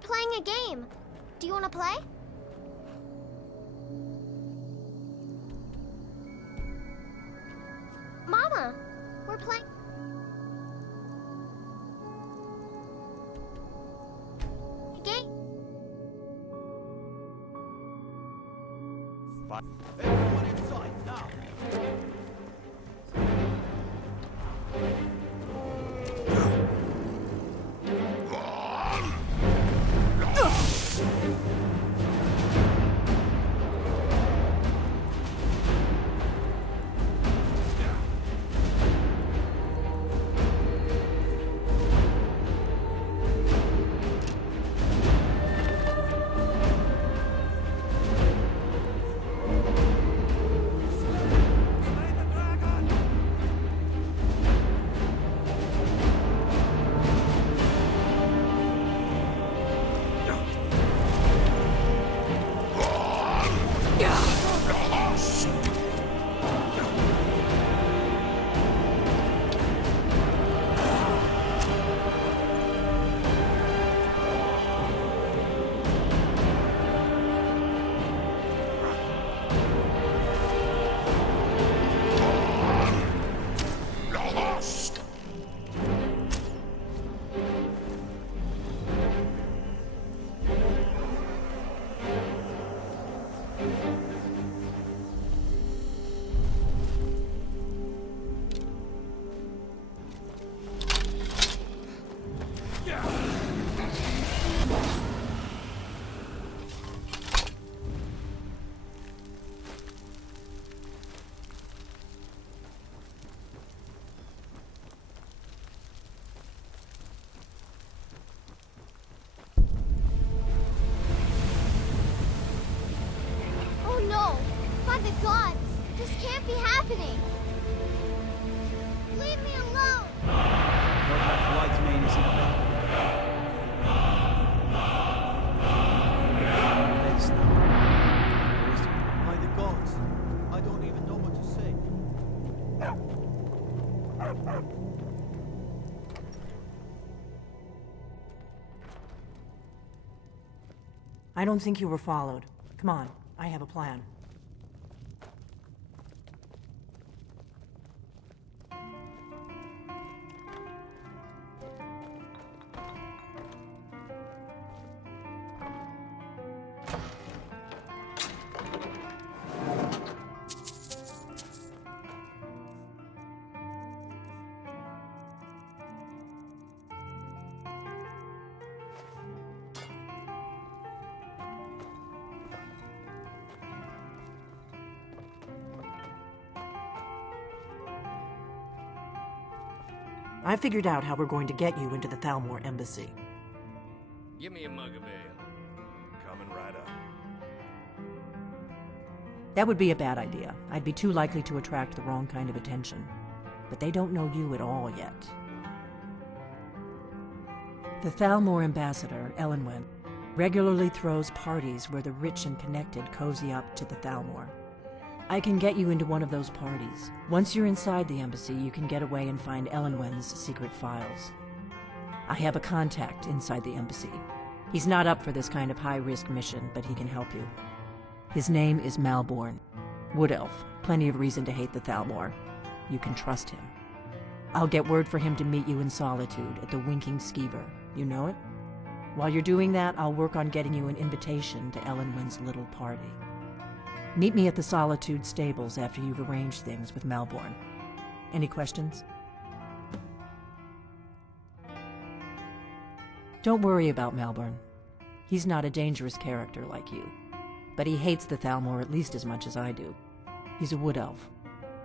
We're playing a game. Do you want to play? Mama, we're playing a game. Everyone inside now. Oh no! By the gods! This can't be happening! Leave me alone! What that white man is in a bed. Let's now. By the gods, I don't even know what to say. I don't think you were followed. Come on, I have a plan. I figured out how we're going to get you into the Thalmor Embassy. Give me a mug of ale. Coming right up. That would be a bad idea. I'd be too likely to attract the wrong kind of attention. But they don't know you at all yet. The Thalmor ambassador, Elenwen, regularly throws parties where the rich and connected cozy up to the Thalmor. I can get you into one of those parties. Once you're inside the embassy, you can get away and find Elenwen's secret files. I have a contact inside the embassy. He's not up for this kind of high-risk mission, but he can help you. His name is Malborn. Wood Elf. Plenty of reason to hate the Thalmor. You can trust him. I'll get word for him to meet you in Solitude at the Winking Skeever. You know it? While you're doing that, I'll work on getting you an invitation to Elenwen's little party. Meet me at the Solitude stables after you've arranged things with Malborn. Any questions? Don't worry about Malborn. He's not a dangerous character like you. But he hates the Thalmor at least as much as I do. He's a wood elf.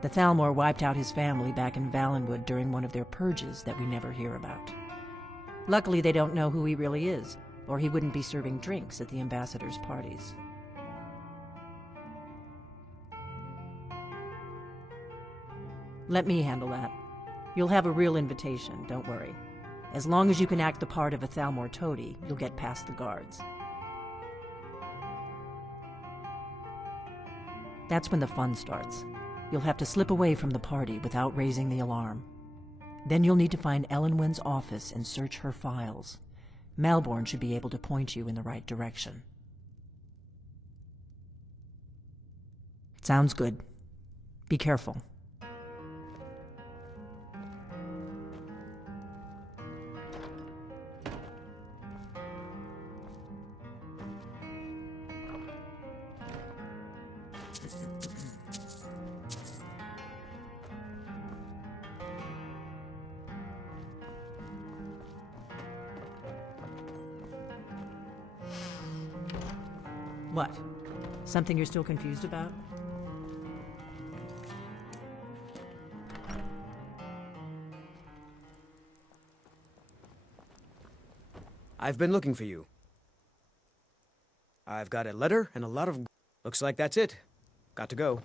The Thalmor wiped out his family back in Valenwood during one of their purges that we never hear about. Luckily, they don't know who he really is, or he wouldn't be serving drinks at the ambassador's parties. Let me handle that. You'll have a real invitation, don't worry. As long as you can act the part of a Thalmor toady, you'll get past the guards. That's when the fun starts. You'll have to slip away from the party without raising the alarm. Then you'll need to find Elenwen's office and search her files. Malborn should be able to point you in the right direction. Sounds good. Be careful. What? Something you're still confused about? I've been looking for you. I've got a letter and a lot of... Looks like that's it. Got to go.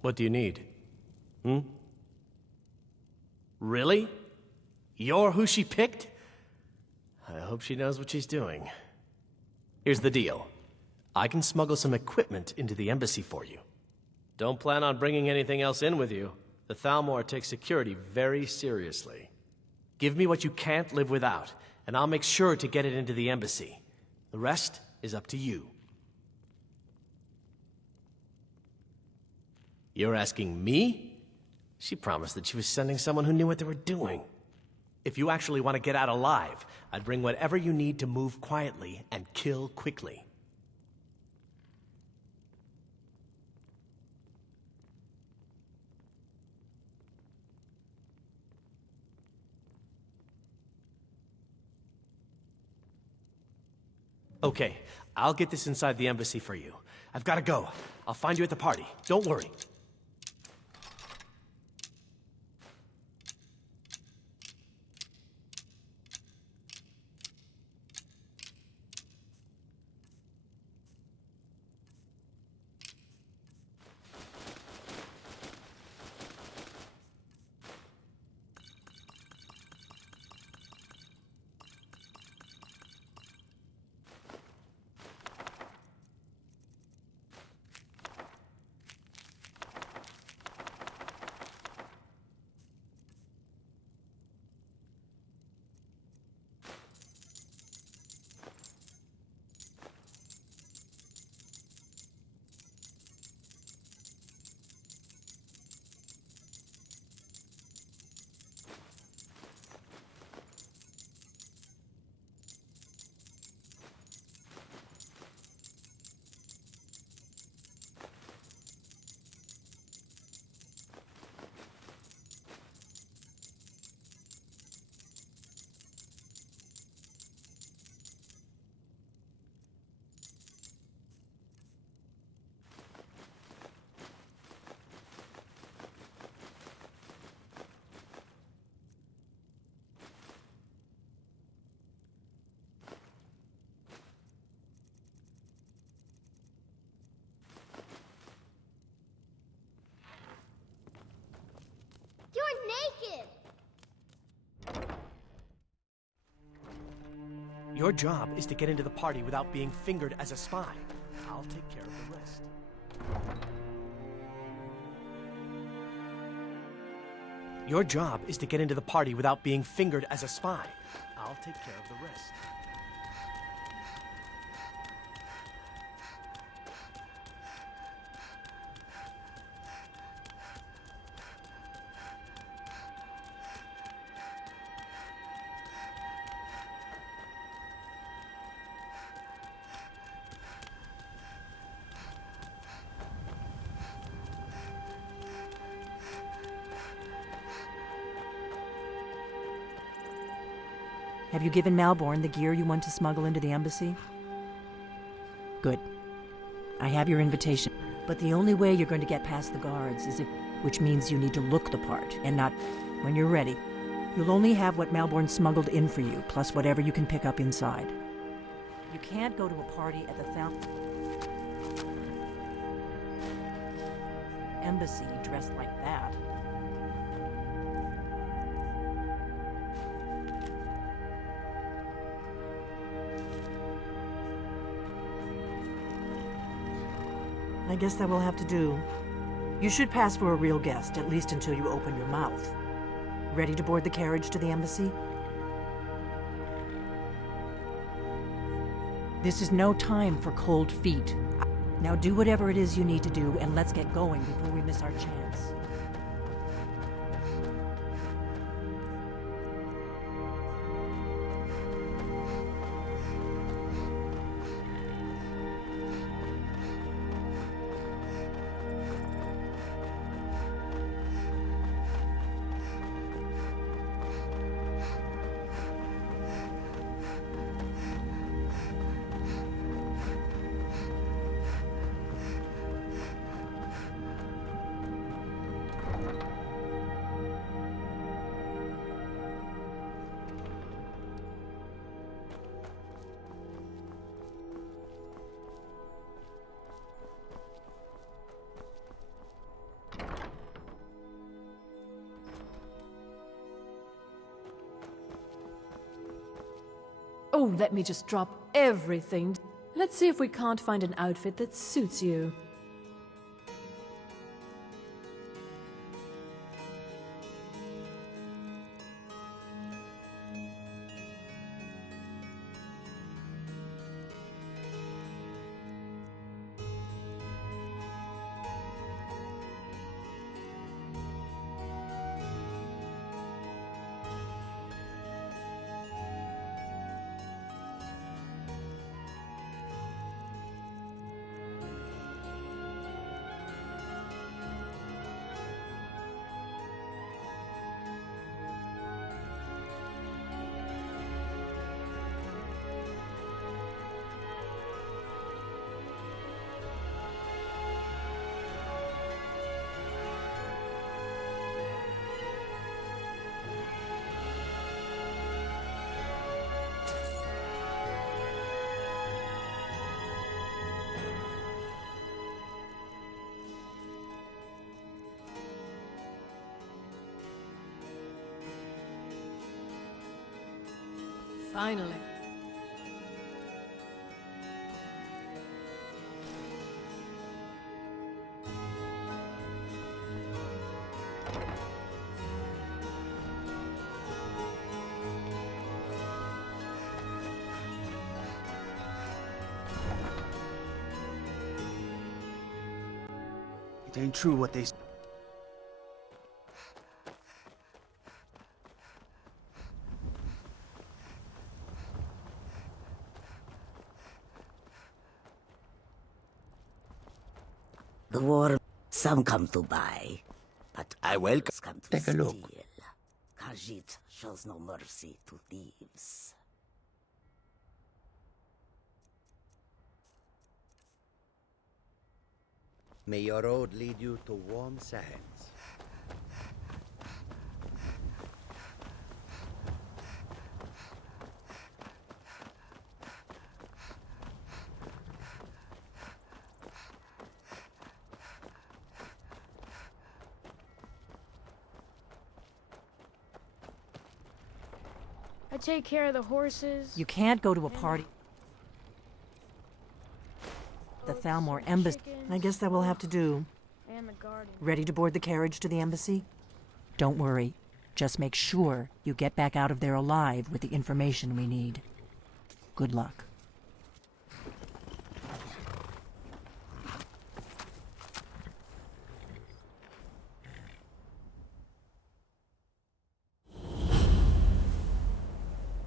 What do you need? Really? You're who she picked? I hope she knows what she's doing. Here's the deal. I can smuggle some equipment into the embassy for you. Don't plan on bringing anything else in with you. The Thalmor takes security very seriously. Give me what you can't live without, and I'll make sure to get it into the embassy. The rest is up to you. You're asking me? She promised that she was sending someone who knew what they were doing. If you actually want to get out alive, I'd bring whatever you need to move quietly and kill quickly. Okay, I'll get this inside the embassy for you. I've got to go. I'll find you at the party. Don't worry. You're naked! Your job is to get into the party without being fingered as a spy. I'll take care of the rest. Your job is to get into the party without being fingered as a spy. I'll take care of the rest. Have you given Malborn the gear you want to smuggle into the embassy? Good. I have your invitation. But the only way you're going to get past the guards is if... which means you need to look the part, and not... when you're ready. You'll only have what Malborn smuggled in for you, plus whatever you can pick up inside. You can't go to a party at the Embassy dressed like that. I guess that will have to do. You should pass for a real guest, at least until you open your mouth. Ready to board the carriage to the embassy? This is no time for cold feet. Now do whatever it is you need to do, and let's get going before we miss our chance. Oh, let me just drop everything. Let's see if we can't find an outfit that suits you. Finally. It ain't true what they say. The war, some come to buy, but I welcome come to Take a look. steal. Khajiit shows no mercy to thieves. May your road lead you to warm sands. I take care of the horses. You can't go to a party at the Thalmor Embassy. I guess that will have to do. And the garden. Ready to board the carriage to the embassy? Don't worry. Just make sure you get back out of there alive with the information we need. Good luck.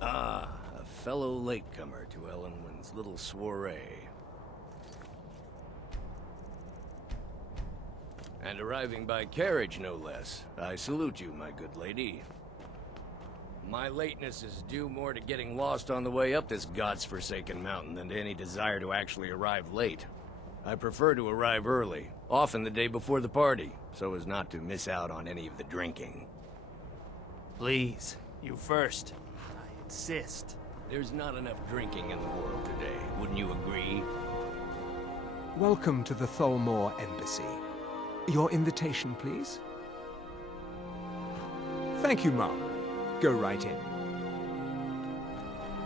Ah, a fellow latecomer to Ellenwyn's little soiree. And arriving by carriage, no less. I salute you, my good lady. My lateness is due more to getting lost on the way up this god's-forsaken mountain than to any desire to actually arrive late. I prefer to arrive early, often the day before the party, so as not to miss out on any of the drinking. Please, you first. I insist. There's not enough drinking in the world today, wouldn't you agree? Welcome to the Thalmor Embassy. Your invitation, please? Thank you, Mom. Go right in.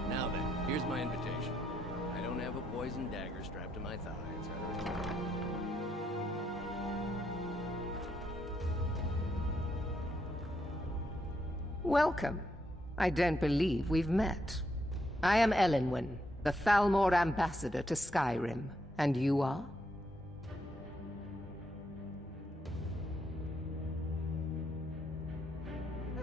Now then, here's my invitation. I don't have a poison dagger strapped to my thigh, etc. Welcome. I don't believe we've met. I am Elenwen, the Thalmor Ambassador to Skyrim. And you are?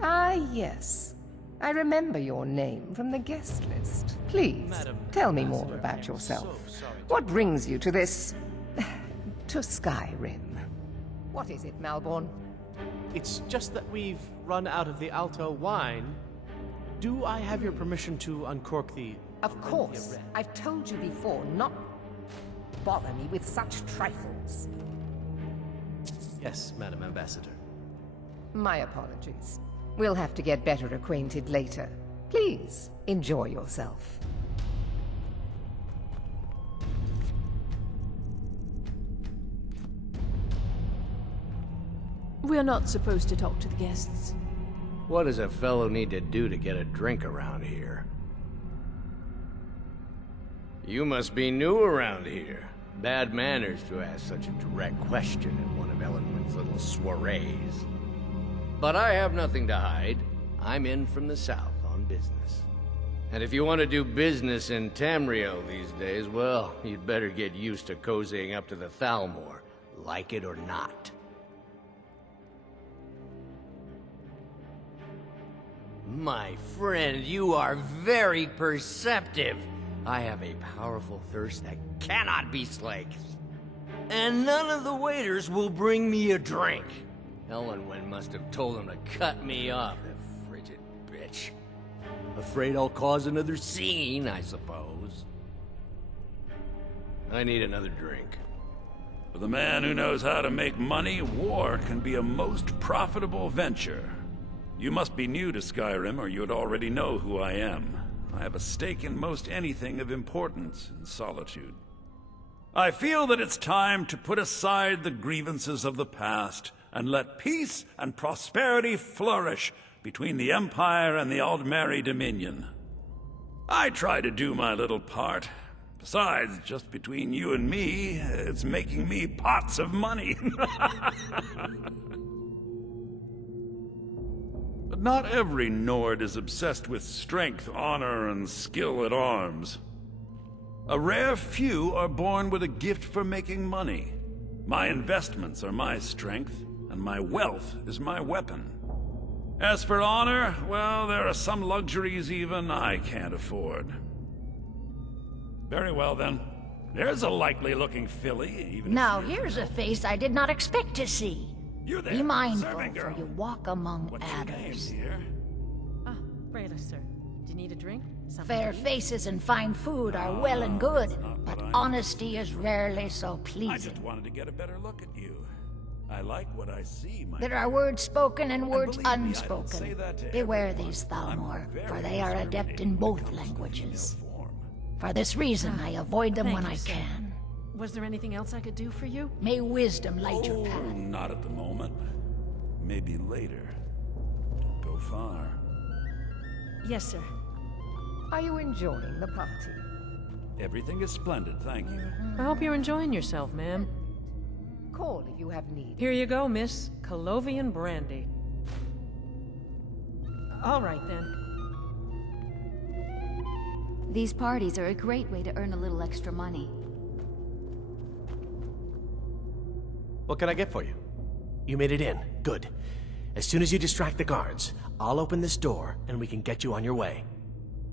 Ah, yes. I remember your name from the guest list. Please, tell me more about yourself. What brings you to this... to Skyrim? What is it, Malborn? It's just that we've run out of the Alto wine. Do I have your permission to uncork the... Of course. I've told you before, not bother me with such trifles. Yes, Madam Ambassador. My apologies. We'll have to get better acquainted later. Please, enjoy yourself. We're not supposed to talk to the guests. What does a fellow need to do to get a drink around here? You must be new around here. Bad manners to ask such a direct question at one of Elenwen's little soirees. But I have nothing to hide. I'm in from the south on business. And if you want to do business in Tamriel these days, well, you'd better get used to cozying up to the Thalmor, like it or not. My friend, you are very perceptive. I have a powerful thirst that cannot be slaked. And none of the waiters will bring me a drink. Elenwen must have told him to cut me off, the frigid bitch. Afraid I'll cause another scene, I suppose. I need another drink. For the man who knows how to make money, war can be a most profitable venture. You must be new to Skyrim, or you'd already know who I am. I have a stake in most anything of importance in Solitude. I feel that it's time to put aside the grievances of the past and let peace and prosperity flourish between the Empire and the Aldmeri Dominion. I try to do my little part. Besides, just between you and me, it's making me pots of money. But not every Nord is obsessed with strength, honor, and skill at arms. A rare few are born with a gift for making money. My investments are my strength, and my wealth is my weapon. As for honor, well, there are some luxuries even I can't afford. Very well, then. There's a likely-looking filly, even Now here's a face I did not expect to see. You there, Be mindful, serving girl. for you walk among What's your name, adders. dear? Ah, Brayla, sir. Do you need a drink? Something Fair to eat? faces and fine food are well and good, that's not but what I honesty is rarely so I pleasing. just wanted to get a better look at you. I like what I see, my There are words spoken and words believe me, I don't say unspoken. that to Beware everyone. these I'm Thalmor, very for they are adept in discriminating when it both comes to the languages. female form. For this reason, I avoid them Thank when you, I sir. can. Was there anything else I could do for you? May wisdom light your Oh, path. not at the moment. Maybe later. Don't go far. Yes, sir. Are you enjoying the party? Everything is splendid, thank you. I hope you're enjoying yourself, ma'am. Call if you have need. Here you go, miss. Colovian brandy. All right, then. These parties are a great way to earn a little extra money. What can I get for you? You made it in. Good. As soon as you distract the guards, I'll open this door and we can get you on your way.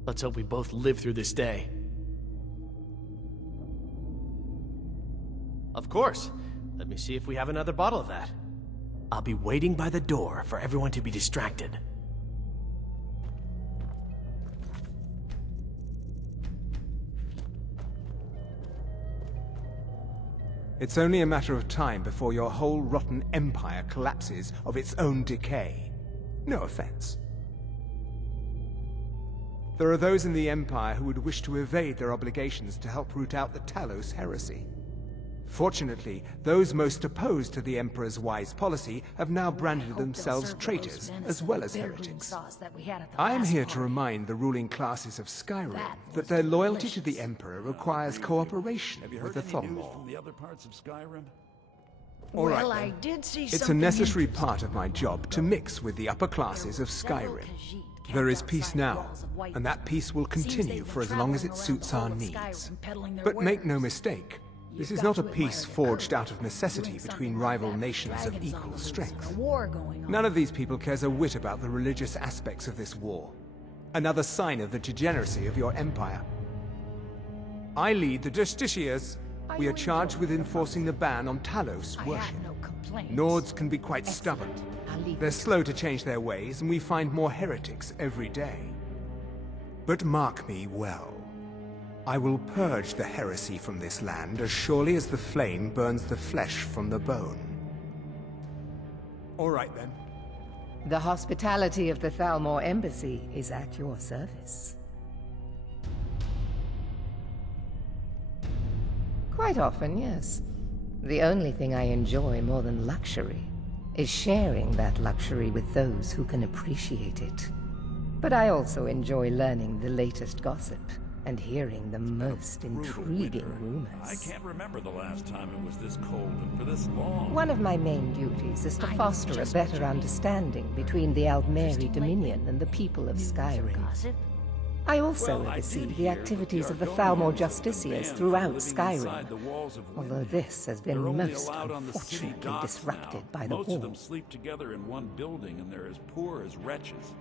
Let's hope we both live through this day. Of course. Let me see if we have another bottle of that. I'll be waiting by the door for everyone to be distracted. It's only a matter of time before your whole rotten empire collapses of its own decay. No offense. There are those in the Empire who would wish to evade their obligations to help root out the Talos heresy. Fortunately, those most opposed to the Emperor's wise policy have now branded themselves traitors as well as heretics. I am here to remind the ruling classes of Skyrim that their loyalty to the Emperor requires cooperation with the Thalmor. From the other parts of Skyrim? All right, Well, I then. did see It's a something necessary part of my job to mix with the upper classes of Skyrim. There is peace now, and that peace will continue for as long as it suits our needs. But make no mistake, this is not a peace forged out of necessity between rival nations of equal strength. None of these people cares a whit about the religious aspects of this war. Another sign of the degeneracy of your empire. I lead the Justiciars. We are charged with enforcing the ban on Talos worship. Nords can be quite stubborn. They're slow to change their ways, and we find more heretics every day. But mark me well. I will purge the heresy from this land as surely as the flame burns the flesh from the bone. All right, then. The hospitality of the Thalmor Embassy is at your service. Quite often, yes. The only thing I enjoy more than luxury is sharing that luxury with those who can appreciate it. But I also enjoy learning the latest gossip and hearing the most intriguing rumors. I can't remember the last time it was this cold and for this long. One of my main duties is to foster a better understanding between the Aldmeri Dominion and the people of Skyrim. I also oversee the activities of the Thalmor Justiciars throughout Skyrim, although this has been most unfortunately disrupted by the Most war. of them sleep together in one building and they're as poor as wretches.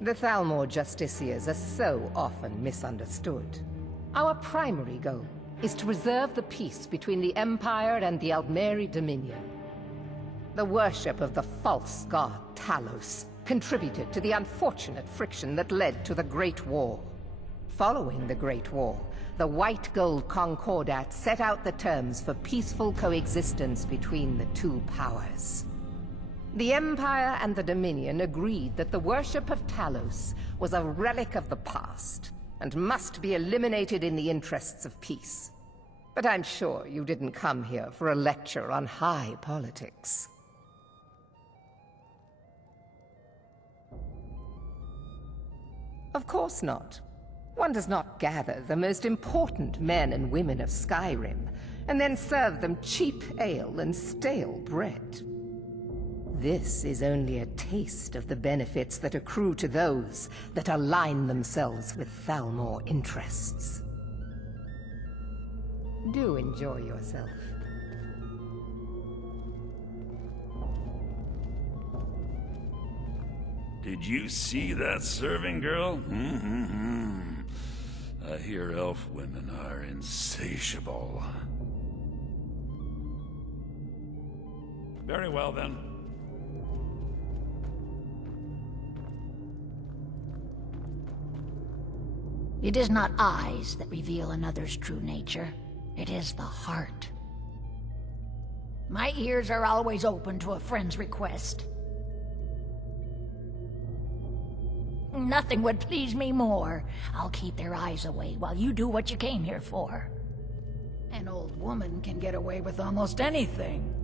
The Thalmor Justiciars are so often misunderstood. Our primary goal is to preserve the peace between the Empire and the Aldmeri Dominion. The worship of the false god Talos contributed to the unfortunate friction that led to the Great War. Following the Great War, the White Gold Concordat set out the terms for peaceful coexistence between the two powers. The Empire and the Dominion agreed that the worship of Talos was a relic of the past and must be eliminated in the interests of peace. But I'm sure you didn't come here for a lecture on high politics. Of course not. One does not gather the most important men and women of Skyrim and then serve them cheap ale and stale bread. This is only a taste of the benefits that accrue to those that align themselves with Thalmor interests. Do enjoy yourself. Did you see that serving girl? I hear elf women are insatiable. Very well, then. It is not eyes that reveal another's true nature. It is the heart. My ears are always open to a friend's request. Nothing would please me more. I'll keep their eyes away while you do what you came here for. An old woman can get away with almost anything.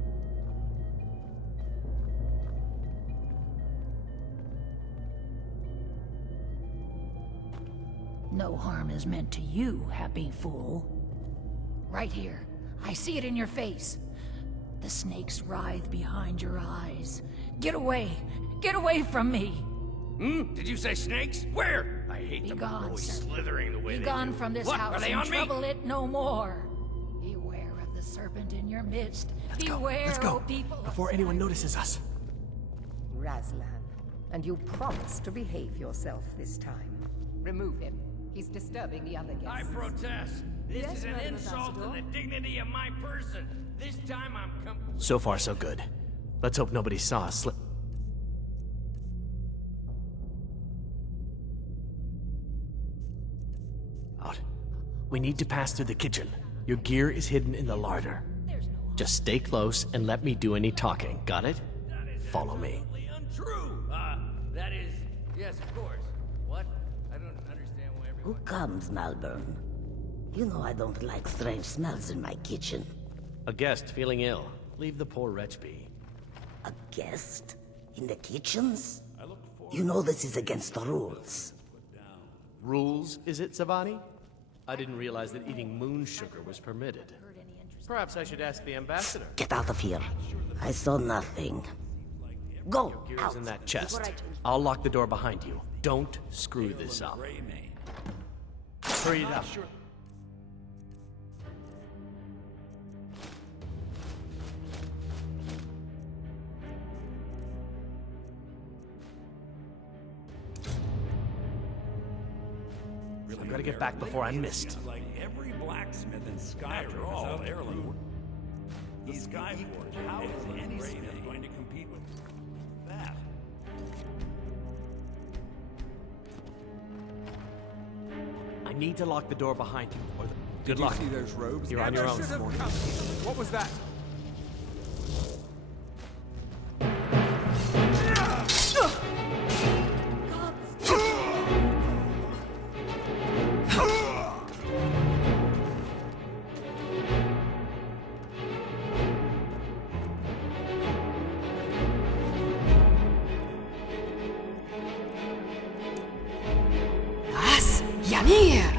No harm is meant to you, happy fool. Right here. I see it in your face. The snakes writhe behind your eyes. Get away! Get away from me! Did you say snakes? Where? I hate them always slithering the way Be they gone do. from this What? house Are they and on me? trouble it no more. Beware of the serpent in your midst. Beware, Let's go, O people of before anyone notices us. Razlan, and you promise to behave yourself this time. Remove him. He's disturbing the other guests. I protest. This is an insult to the dignity of my person. This time I'm So far, so good. Let's hope nobody saw us slip. Out. We need to pass through the kitchen. Your gear is hidden in the larder. Just stay close and let me do any talking. Got it? Follow me. Untrue. That is, yes, of course. What? I don't understand why everyone... Who comes, Malburn? You know I don't like strange smells in my kitchen. A guest feeling ill. Leave the poor wretch be. A guest? In the kitchens? You know this is against the rules. Rules, is it, Savani? I didn't realize that eating moon sugar was permitted. Perhaps I should ask the ambassador. Get out of here. I saw nothing. Go! Your gear's in that chest. I'll lock the door behind you. Don't screw this up. Hurry it up. I've got to get back before I'm missed. Like every blacksmith in Skyrim is out there. He's Skyforge. How is any smith going to compete with that? I need to lock the door behind you, or Did you see those robes? You're on your own. What was that? Yanir!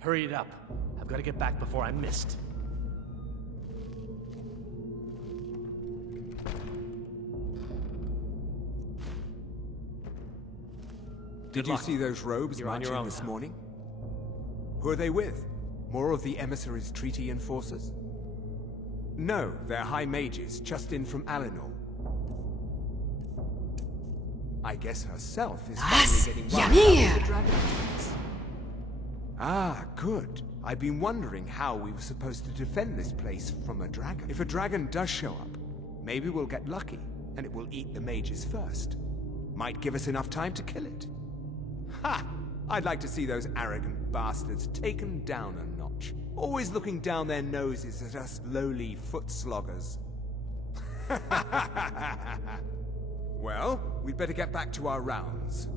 Hurry it up. I've got to get back before I'm missed. Did you see those robes You're on your marching own this now. morning? Who are they with? More of the Emissary's treaty enforcers? No, they're high mages, just in from Alinor. I guess herself is finally getting wound up with the dragon attacks. Ah, good. I've been wondering how we were supposed to defend this place from a dragon. If a dragon does show up, maybe we'll get lucky, and it will eat the mages first. Might give us enough time to kill it. Ha! I'd like to see those arrogant bastards taken down a notch. Always looking down their noses at us lowly foot sloggers. Well, we'd better get back to our rounds.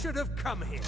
Should have come here.